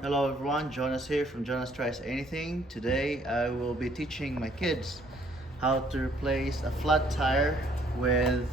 Hello everyone, Jonas here from Jonas Tries Anything. Today I will be teaching my kids how to replace a flat tire with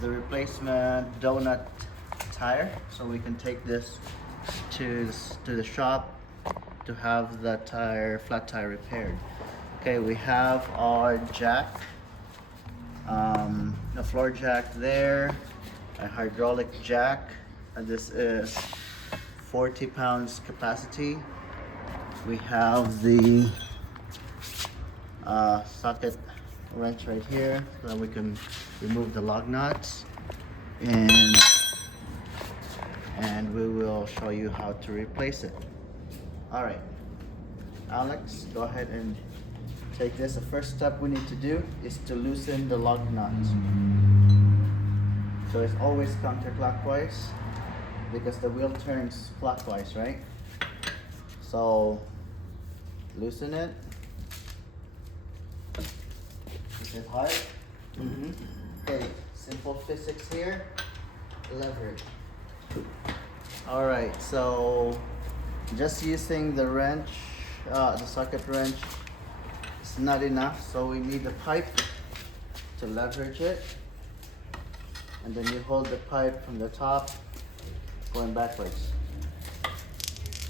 the replacement donut tire. So we can take this to the shop to have the flat tire repaired. Okay, we have our jack, the floor jack there, a hydraulic jack, and this is 40 pounds capacity. We have the socket wrench right here so that we can remove the lug nuts, and we will show you how to replace it. All right, Alex, go ahead and take this. The first step we need to do is to loosen the lug nuts. So it's always counterclockwise because the wheel turns clockwise, right? So loosen it. Is it hard? Okay, simple physics here. Leverage. All right, so just using the wrench, the socket wrench, is not enough. So we need a pipe to leverage it, and then you hold the pipe from the top, going backwards.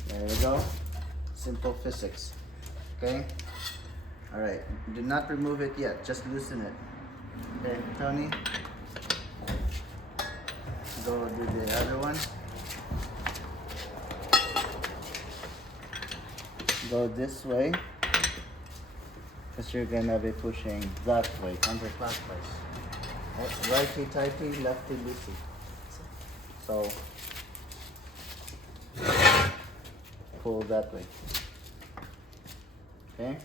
There we go. Simple physics. Okay? Alright. Do not remove it yet. Just loosen it. Okay, Tony. Go do the other one. Go this way. Because you're gonna be pushing that way, counterclockwise. Righty tighty, lefty loosey. So pull that way. Okay?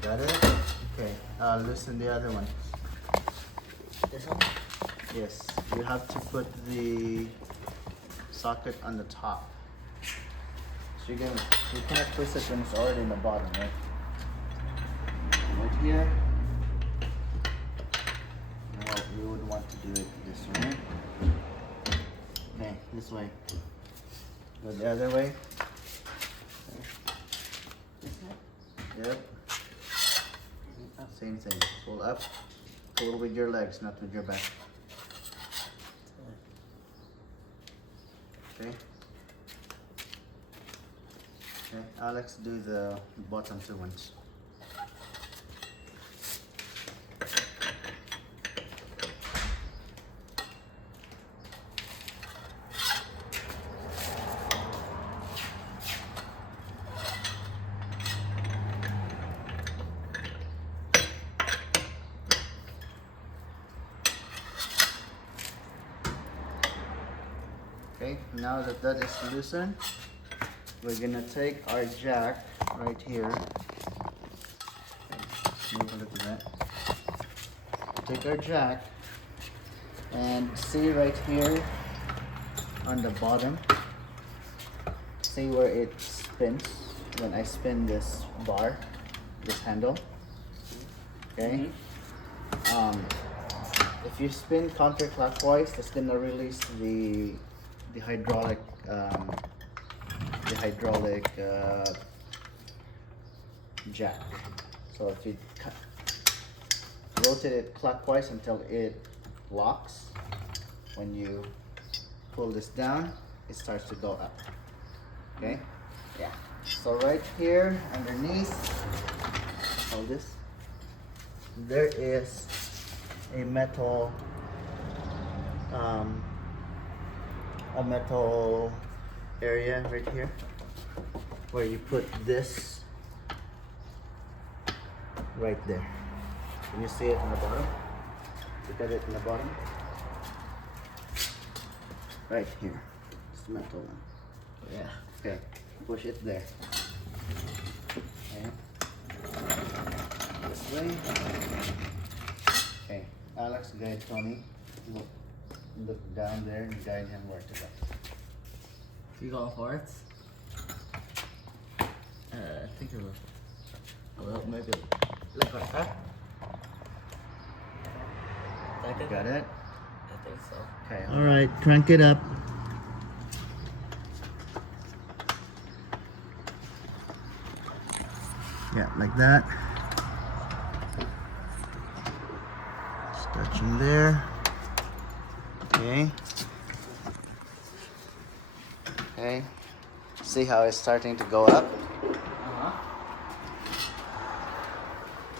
Got it? Okay. Loosen the other one. This one? Yes. You have to put the socket on the top. So you cannot twist it when it's already in the bottom, right? Right here. We would want to do it this way. Okay, this way. Go the other way. Yep. Same thing. Pull up. Pull with your legs, not with your back. Okay. Okay, Alex, do the bottom two ones. Okay, now that that is loosened, we're gonna take our jack right here. Okay, move a little bit. Take our jack and see right here on the bottom. See where it spins when I spin this bar, this handle. Okay. If you spin counterclockwise, it's gonna release the hydraulic jack. So if you rotate it clockwise until it locks, when you pull this down, it starts to go up. Okay? Yeah. So right here underneath, hold this. There is a metal area right here where you put this right there. Can you see it in the bottom? Look at it in the bottom. Right here. It's the metal one. Yeah. Okay. Push it there. Okay. This way. Okay. Alex, guide Tony. Look down there and guide him where to go. You going forwards? I think it will. Well, maybe like that. You got it? think so. Okay, alright, crank it up. Yeah, like that. Just touching there. Okay. Okay. See how it's starting to go up? Uh-huh.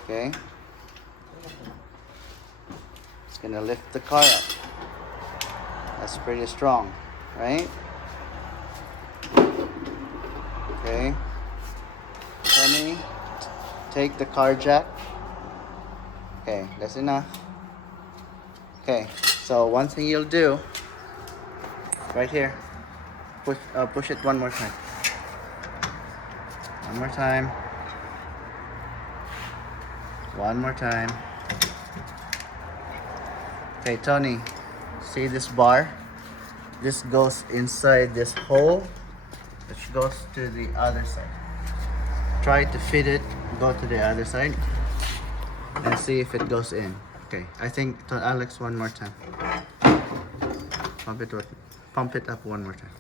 Okay. It's gonna lift the car up. That's pretty strong, right? Okay. Honey, take the car jack. Okay, that's enough. Okay, so one thing you'll do, right here, push it one more time. One more time. One more time. Okay, Tony, see this bar? This goes inside this hole, which goes to the other side. Try to fit it, go to the other side, and see if it goes in. Okay, I think, Alex, one more time. Pump it up one more time.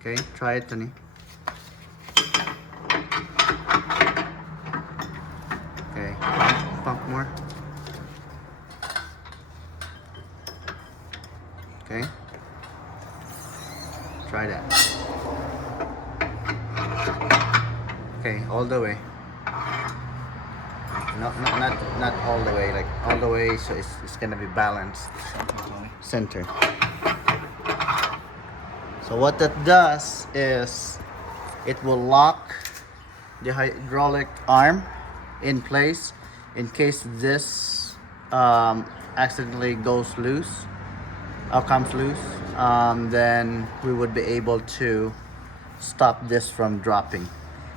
Okay, try it, Tony. Okay, pump more. Okay, try that. Okay, all the way. No, not all the way. Like all the way, so it's gonna be balanced. Center. So what that does is it will lock the hydraulic arm in place in case this accidentally goes loose or comes loose. Then we would be able to stop this from dropping.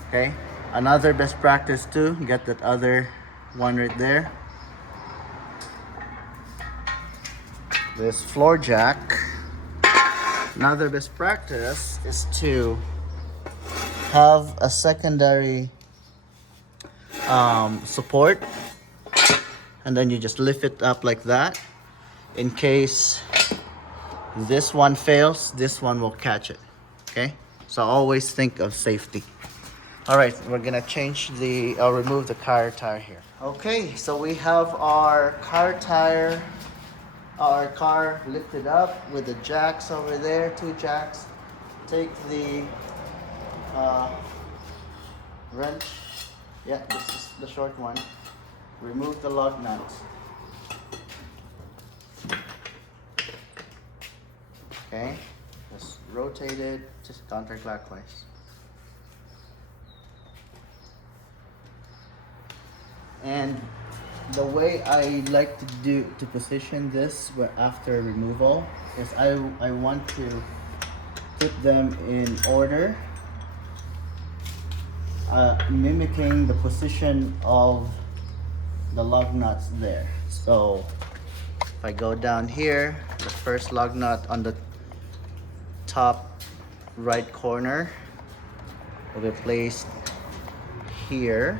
Okay, another best practice too, get that other one right there, this floor jack. Another best practice is to have a secondary support, and then you just lift it up like that. In case this one fails, this one will catch it. Okay, so always think of safety. All right, we're gonna remove the car tire here. Okay, so we have our car lifted up with the jacks over there, 2 jacks. Take the wrench. Yeah, this is the short one. Remove the lug nuts. Okay, just rotate it just counterclockwise. And the way I like to position this after removal is I want to put them in order, mimicking the position of the lug nuts there. So if I go down here, the first lug nut on the top right corner will be placed here.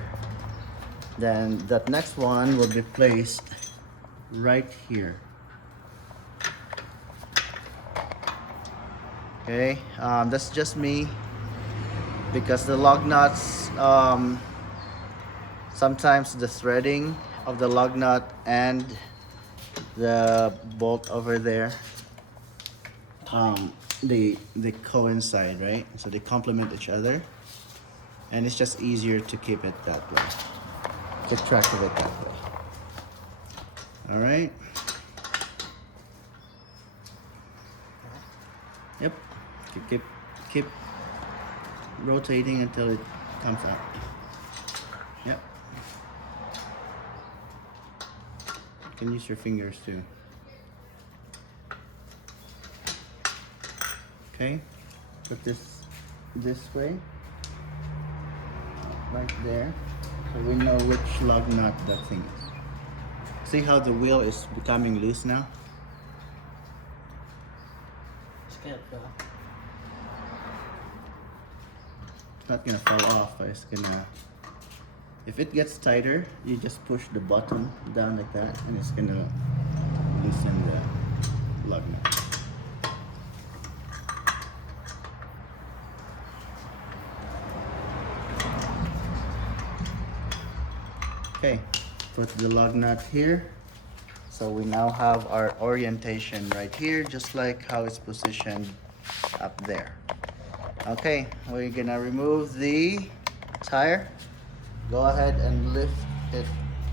Then that next one will be placed right here. Okay, that's just me, because the lug nuts, sometimes the threading of the lug nut and the bolt over there, they coincide, right? So they complement each other, and it's just easier to keep it that way. Keep track of it that way. All right. Yep. Keep rotating until it comes out. Yep. You can use your fingers too. Okay. Put this way, right there. So we know which lug nut that thing is. See how the wheel is becoming loose now? It's not gonna fall off, but it's gonna, if it gets tighter, you just push the bottom down like that and it's gonna loosen the lug nut. Okay, put the lug nut here. So we now have our orientation right here, just like how it's positioned up there. Okay, we're gonna remove the tire. Go ahead and lift it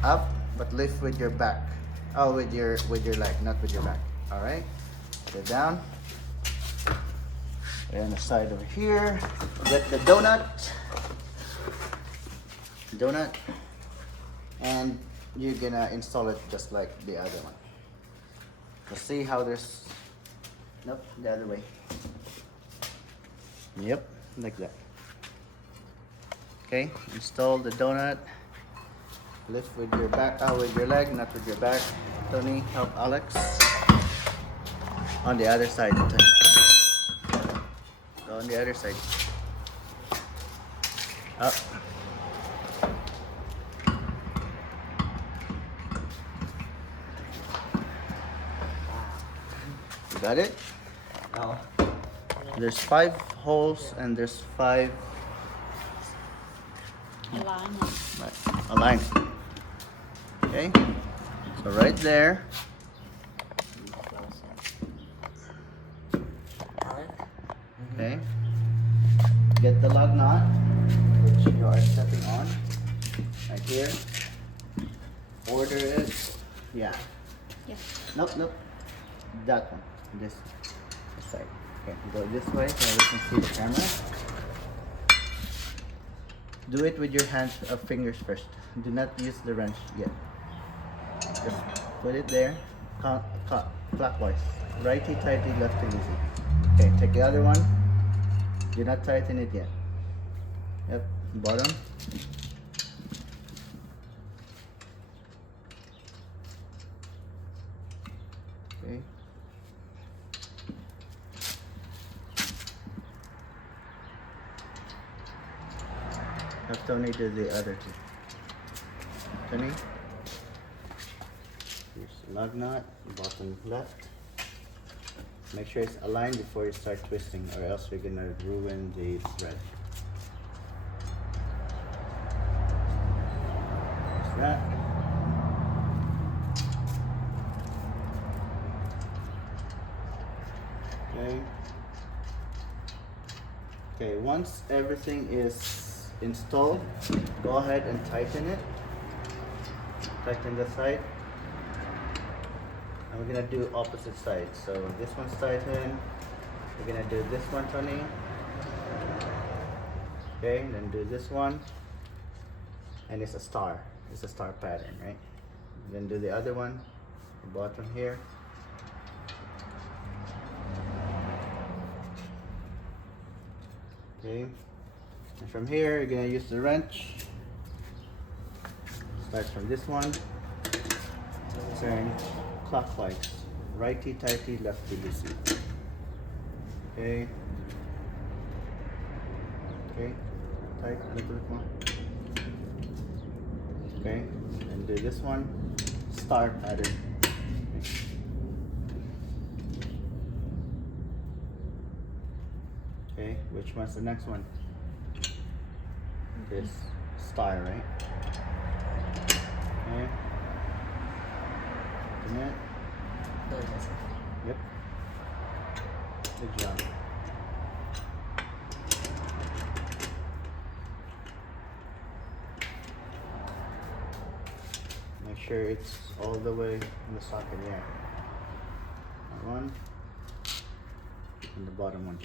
up, but lift with your back. Oh, with your leg, not with your back. All right, get down. We're on the side over here. Get the donut, and you're gonna install it just like the other one. Let's see how there's. Nope, the other way. Yep, like that. Okay, install the donut. Lift with your back, with your leg, not with your back. Tony, help Alex. On the other side, Tony. Go on the other side. Up. You got it? No. There's 5 holes and there's 5 aligned. Okay, so right there. Okay, get the lug knot, which you are stepping on right here. Order it. Yeah. Nope. That one. This side. Okay, go this way so we can see the camera. Do it with your hands, fingers first. Do not use the wrench yet. Just put it there, clockwise. Righty tighty, lefty loosey. Okay, take the other one. Do not tighten it yet. Yep, bottom. Okay. Have Tony do the other two. Tony, here's the lug knot, bottom left. Make sure it's aligned before you start twisting, or else you're gonna ruin the thread. There's that. Okay. Okay, once everything is installed, go ahead and tighten it. Tighten the side. And we're gonna do opposite sides. So this one's tightened. We're gonna do this one, Tony. Okay, and then do this one. And it's a star. It's a star pattern, right? Then do the other one, the bottom here. Okay. And from here, you're gonna use the wrench. Start from this one. Turn clockwise. Righty tighty, lefty loosey. Okay. Okay. Tight a little bit more. Okay. And do this one. Star pattern. Okay. Which one's the next one? This star, right? Okay. Commit. Yep. Good job. Make sure it's all the way in the socket, yeah. That one. And the bottom one.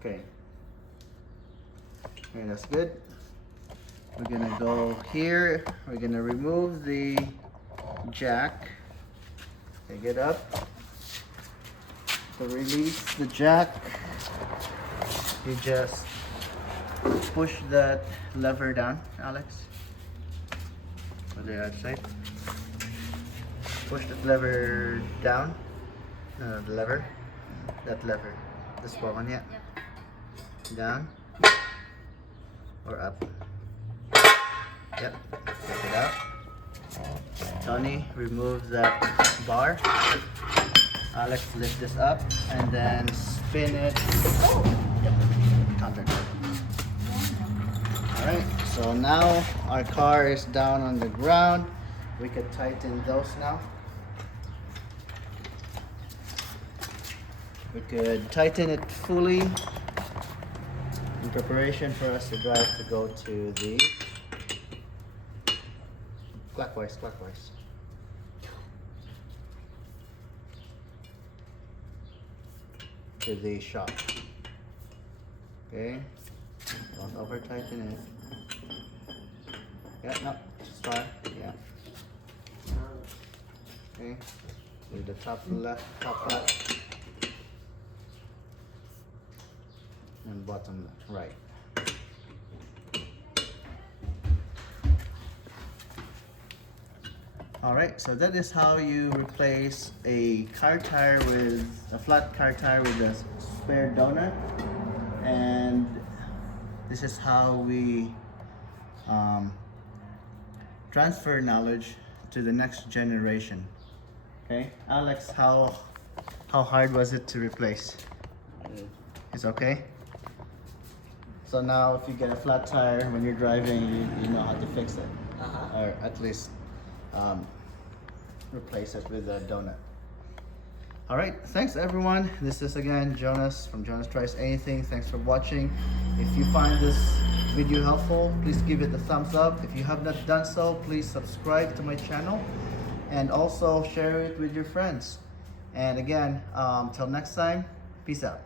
Okay. Okay, that's good. We're gonna go here. We're gonna remove the jack. Take it up. To release the jack, you just push that lever down, Alex. On the other side. Push that lever down. The lever. That lever. This one, yeah. Down or up. Yep, take it out. Tony, remove that bar. Alex, lift this up and then spin it. Yep, counter. Alright, so now our car is down on the ground. We could tighten those now. We could tighten it fully in preparation for us to drive to go to the clockwise. To the shop. Okay, don't over tighten it. Yeah, no, just fine. Yeah. Okay, do the top left, and bottom right. Alright, so that is how you replace a car tire with a flat car tire with a spare donut. And this is how we transfer knowledge to the next generation. Okay, Alex, how hard was it to replace? It's okay? So now if you get a flat tire when you're driving, you know how to fix it. Or at least replace it with a donut. Alright, thanks everyone. This is again Jonas from Jonas Tries Anything. Thanks for watching. If you find this video helpful, please give it a thumbs up. If you have not done so, please subscribe to my channel and also share it with your friends. And again, till next time, peace out.